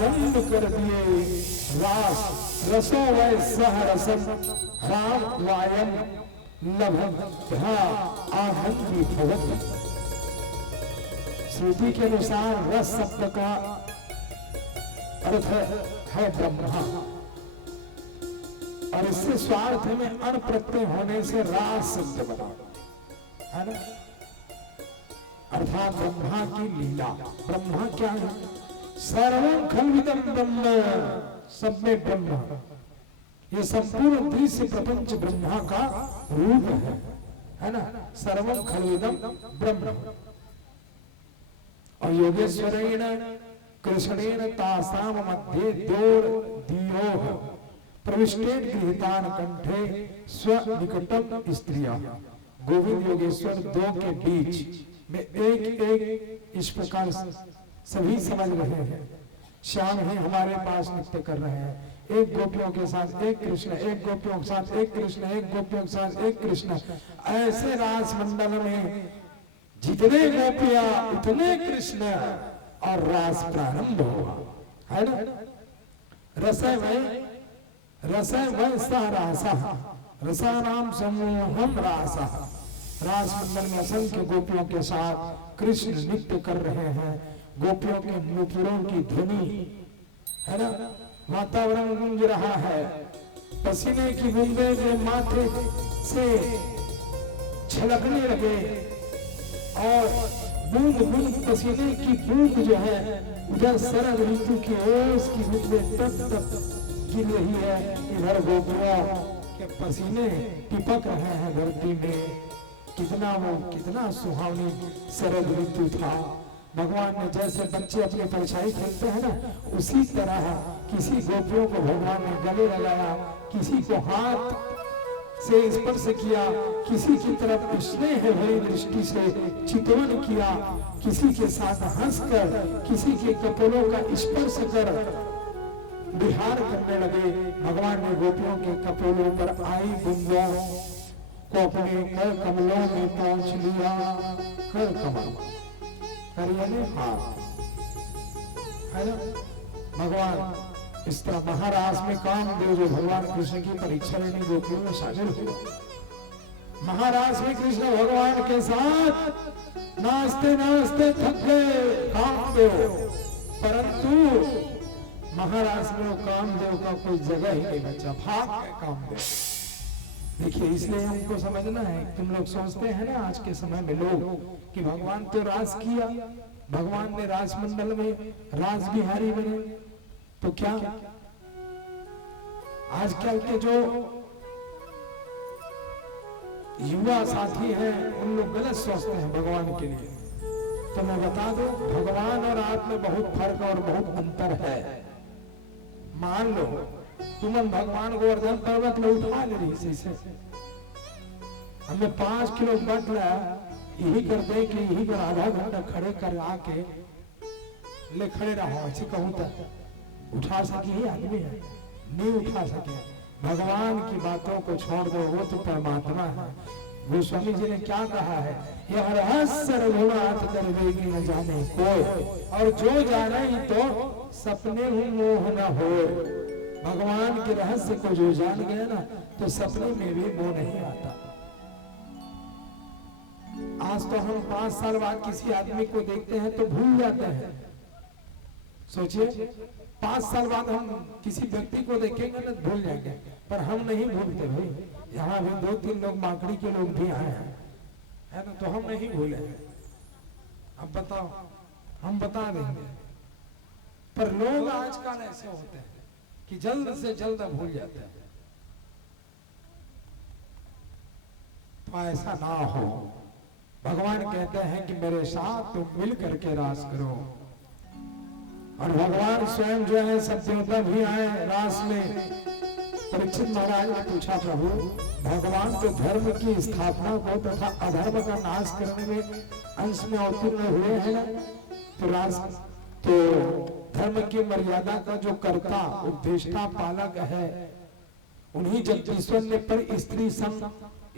आरंभ कर दिए रास रसो वै सह रसम राम वायम लभ्या आनंदी भवति। श्रुति के अनुसार रस शब्द का अर्थ है ब्रह्मा, और इससे स्वार्थ में अण प्रत्यय होने से रास शब्द बना है ना, अर्थात ब्रह्मा की लीला। ब्रह्मा क्या है? सर्वं खल्विदं ब्रह्म, सब में ब्रह्म। ये संपूर्ण दृश्य प्रपंच ब्रह्मा का रूप है ना। सर्वं खल्विदं ब्रह्म। और योगेश्वरेण कृष्णेन तासाम मध्ये द्योर् प्रविष्टेन गृहीतान कंठे स्वनिकटम स्त्रिया। गोविंद योगेश्वर दो के बीच में एक एक इस प्रकार सभी समझ रहे हैं। श्याम ही हमारे पास नृत्य कर रहे हैं, एक गोपियों के साथ एक कृष्ण, एक गोपियों के साथ एक कृष्ण, एक गोपियों के साथ एक कृष्ण। ऐसे रास मंडल में जितने गोपियां उतने कृष्ण, और रास प्रारंभ हुआ है ना। रसय वै सह रासः रसानाम समूहम रासः। रास मंडल में असंख्य गोपियों के साथ कृष्ण नृत्य कर रहे हैं। गोपियों के नुपुरों की ध्वनि है ना, वातावरण गूंज रहा है। पसीने की बूंदें जो माथे से छलकने लगे, और बूंद बूंद पसीने की बूंद जो है उधर शरद ऋतु की ओस की बूंदें टप टप गिर रही है। इधर गोपियों के पसीने टिपक रहे हैं धरती में। कितना सुहावनी शरद ऋतु था। भगवान ने जैसे बच्चे अपने परछाई खेलते हैं ना, उसी तरह किसी गोपियों को भगवान ने गले लगाया, किसी को हाथ से स्पर्श किया, किसी की तरफ स्नेह भरी दृष्टि से चितवन किया, किसी के साथ हंसकर, किसी के कपोलों का स्पर्श कर विहार करने लगे। भगवान ने गोपियों के कपोलों पर आई बूंदों को अपने कर कमलों में पहुंच लिया। कर कमल करिए हाथ है ना। भगवान इस तरह महारास में कामदेव जो भगवान कृष्ण की परीक्षा लेने गोपियों में शामिल हुए। महारास में कृष्ण भगवान के साथ नाचते नाचते थक गए कामदेव, परंतु महारास में कामदेव का कोई जगह ही नहीं बचा, भाग गए कामदेव। देखिए, इसलिए हमको समझना है। तुम लोग सोचते हैं ना आज के समय में लोग कि भगवान तो रास किया, भगवान ने रास मंडल में रास बिहारी बने, तो क्या आजकल के जो युवा साथी हैं उन लोग गलत सोचते हैं भगवान के लिए। तो मैं बता दूं, भगवान और आप में बहुत फर्क और बहुत अंतर है। मान लो तुम भगवान गोवर्धन पर्वत में उठा ले रही से हमें 5 किलो बटला यही कर दे कि यही पर आधा घंटा खड़े कर आके ले खड़े रहो, ऐसे कहूं तो उठा सके आदमी है, नहीं उठा सके। भगवान की बातों को छोड़ दो, वो तो परमात्मा है। गोस्वामी जी ने क्या कहा है, यह रहस्य रघुनाथ कर देगी न जाने कोई, और जो जाने तो सपने ही मोह न हो। भगवान के रहस्य को जो जान गया ना, तो सपने में भी मोह नहीं आता। आज तो हम 5 साल बाद किसी आदमी को देखते हैं तो भूल जाते हैं। सोचिए, 5 साल बाद हम किसी व्यक्ति को देखेंगे ना भूल जाएंगे, पर हम नहीं भूलते भाई। यहाँ भी 2-3 लोग माकड़ी के लोग भी आए हैं, है ना, तो हम नहीं भूले। अब बताओ, हम बता देंगे, पर लोग आजकल ऐसे होते हैं कि जल्द से जल्द भूल जाते हैं। तो ऐसा ना हो। भगवान कहते हैं कि मेरे साथ तुम मिल करके रास करो। और भगवान स्वयं जो है, सब देवता भी आए रास में। परीक्षित महाराज ने पूछा, प्रभु भगवान तो धर्म की स्थापना को तथा अधर्म का नाश करने में अंश में अवतीर्ण हुए हैं ना, तो रास तो धर्म की मर्यादा का जो कर्ता, उपदेष्टा, पालक है, उन्हीं जगदीश्वर ने पर स्त्री संग,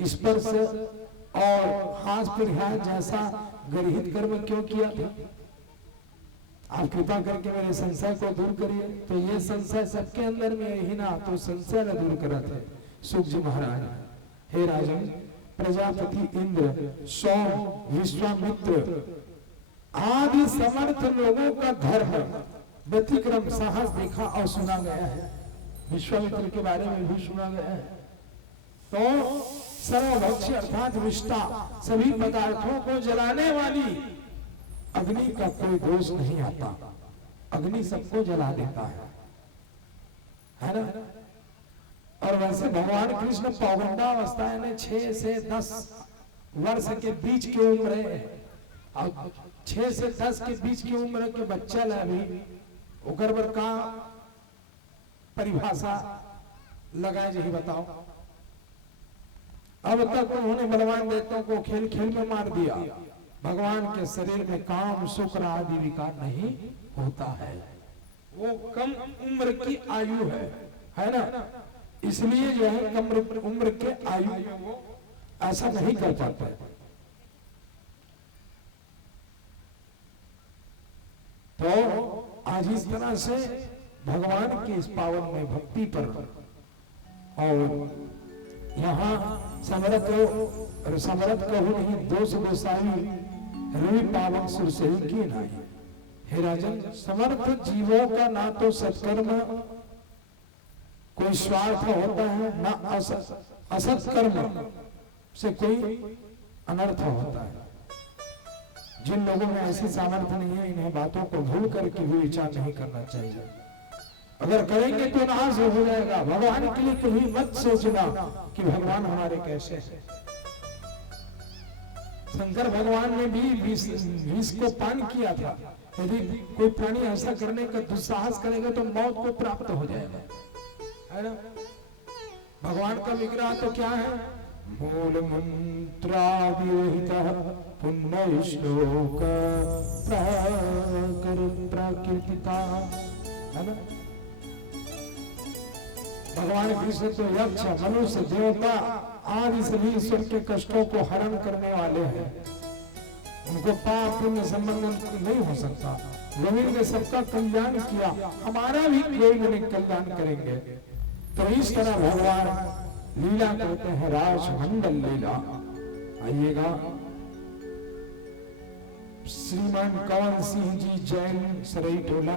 स्पर्श और हाथ पर जैसा गर्हित कर्म क्यों किया था? आप कृपा करके मेरे संशय को दूर करिए। तो ये संशय सबके अंदर में ही ना, तो संशय न दूर करत है सुख जी महाराज। हे राजन, प्रजापति इंद्र, सोम, विश्वामित्र आदि समर्थ लोगों का धर्म व्यतिक्रम साहस देखा और सुना गया है। विश्वामित्र के बारे में भी सुना गया है। तो सर्वभक्षी अर्थात विष्टा, सभी पदार्थों को जलाने वाली अग्नि का कोई दोष नहीं आता। अग्नि सबको जला देता है ना। और वैसे भगवान कृष्ण पौगंडावस्था यानी 6 से 10 वर्ष के बीच की उम्र है, और 6 से 10 के बीच की उम्र के बच्चा ला भी ओकर बर का परिभाषा लगाए जी बताओ। अब तक उन्होंने बलवान देवताओं को खेल खेल में मार दिया। भगवान के शरीर में काम शुक्र आदि विकार नहीं होता है, वो कम उम्र की आयु है ना। इसलिए जो है कम उम्र के आयु में वो ऐसा नहीं कर पाता है। तो आज इस तरह से भगवान की इस पावन में भक्ति पर, और यहाँ समरथ कहू नहीं, दोष गोसाई रवि पावन सुर से ही की नाई। हे राजन, समर्थ जीवों का ना तो सत्कर्म कोई स्वार्थ होता है, ना असत कर्म से कोई अनर्थ होता है। जिन लोगों में ऐसी सामर्थ्य नहीं है, इन्हें बातों को भूल करके भी विचार नहीं करना चाहिए। अगर करेंगे तो नाश हो जाएगा। भगवान के लिए कभी मत सोचना कि भगवान हमारे कैसे हैं। शंकर भगवान ने भी विष को पान किया था। यदि कोई प्राणी ऐसा करने का दुस्साहस करेगा तो मौत को प्राप्त हो जाएगा, है ना। भगवान का विग्रह तो क्या है? मूल मंत्रादिरहितः पुण्य श्लोक प्रकीर्तिता, है ना। भगवान कृष्ण तो यक्ष, मनुष्य, देवता आदि सभी ईश्वर के कष्टों को हरण करने वाले हैं। उनको पाप पुण्य संबंध नहीं हो सकता। गोविंद ने सबका कल्याण किया, हमारा भी गोविंद ने कल्याण करेंगे। तो इस तरह भगवान लीला करते हैं, राजमंडल लीला। आइएगा, श्रीमान कंवर सिंह जी जैन सरई टोला।